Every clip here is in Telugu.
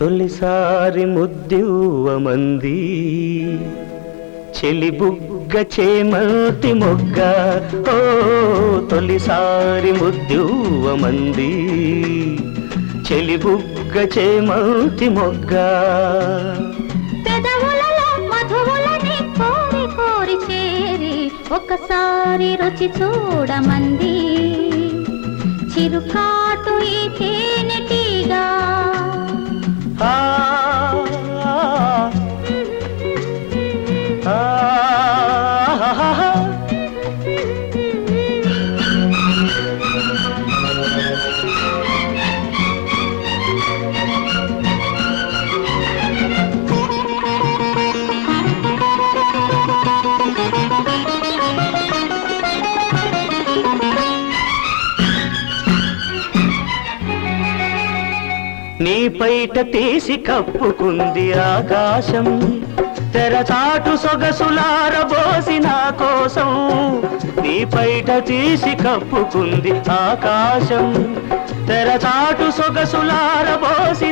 తొలిసారి ముద్దివ్వమంది. చెలి బుగ్గ చేమతి మొగ్గ ఓ తొలిసారి ముద్దివ్వమంది. చెలి బుగ్గ చేమతి మొగ్గ ఒకసారి రుచి చూడమంది. చిరుకాటు ఈ తేనె పైట తీసి కప్పుకుంది ఆకాశం. తెరచాటు సొగసులారబోసి నా కోసం. నీ పైట తీసి కప్పుకుంది ఆకాశం. తెరచాటు సొగసులారబోసి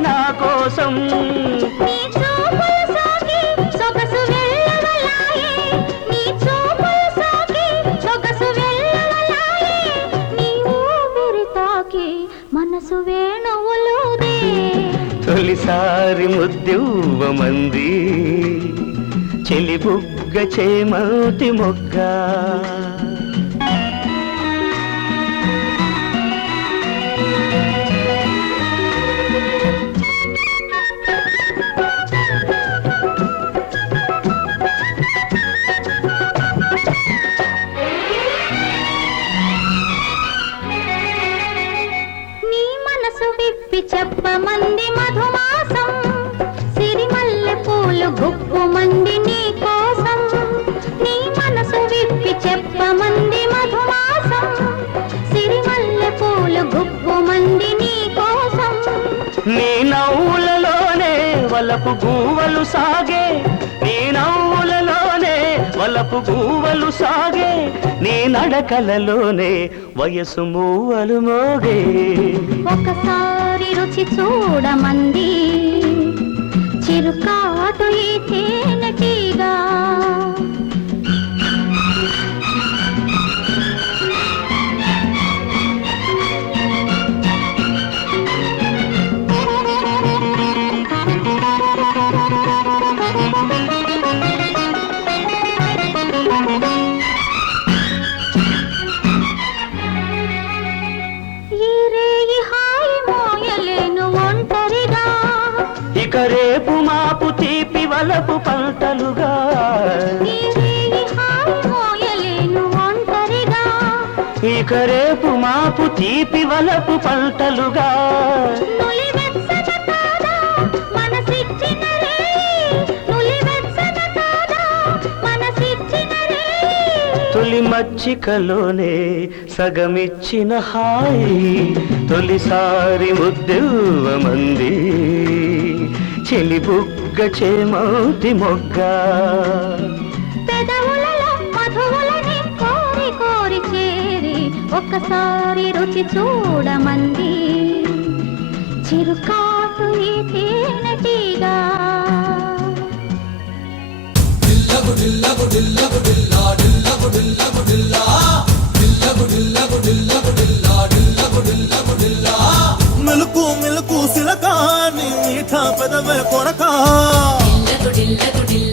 ఒకసారి ముద్దివ్వమంది చెలి బుగ్గ చేమతి మొగ్గా. విప్పి చెప్పమంది మధుమాసం సిరిమల్లె పూలు గుప్పు మంది నీ కోసం. నీ మనసు విప్పి చెప్పమంది మధుమాసం సిరిమల్లె పూలు గుప్పు మంది నీ కోసం. నీ నవ్వులలోనే వలపు గూవలు సాగే నీ వలపు గూవలు సాగే నీ నడకలలోనే వయసు మూవలు మోగే. ఒకసారి రుచి చూడమంది. ఇక రేపు మాపు తీపి వలపు పంటలుగా. తొలి మచ్చికలోనే సగమిచ్చిన హాయి. తొలిసారి ముద్దెవ్వమంది చెలి బుగ్గ చేమౌతి మొగ్గ. ఒక్కసారి రుచి చూడమంది. చిరుకాటు ఈ తేనెటీగా మిలుకు మిలుకు సిలకాని మీఠా పెదవే కొరకా. మిలుకు మిలుకు సిలకా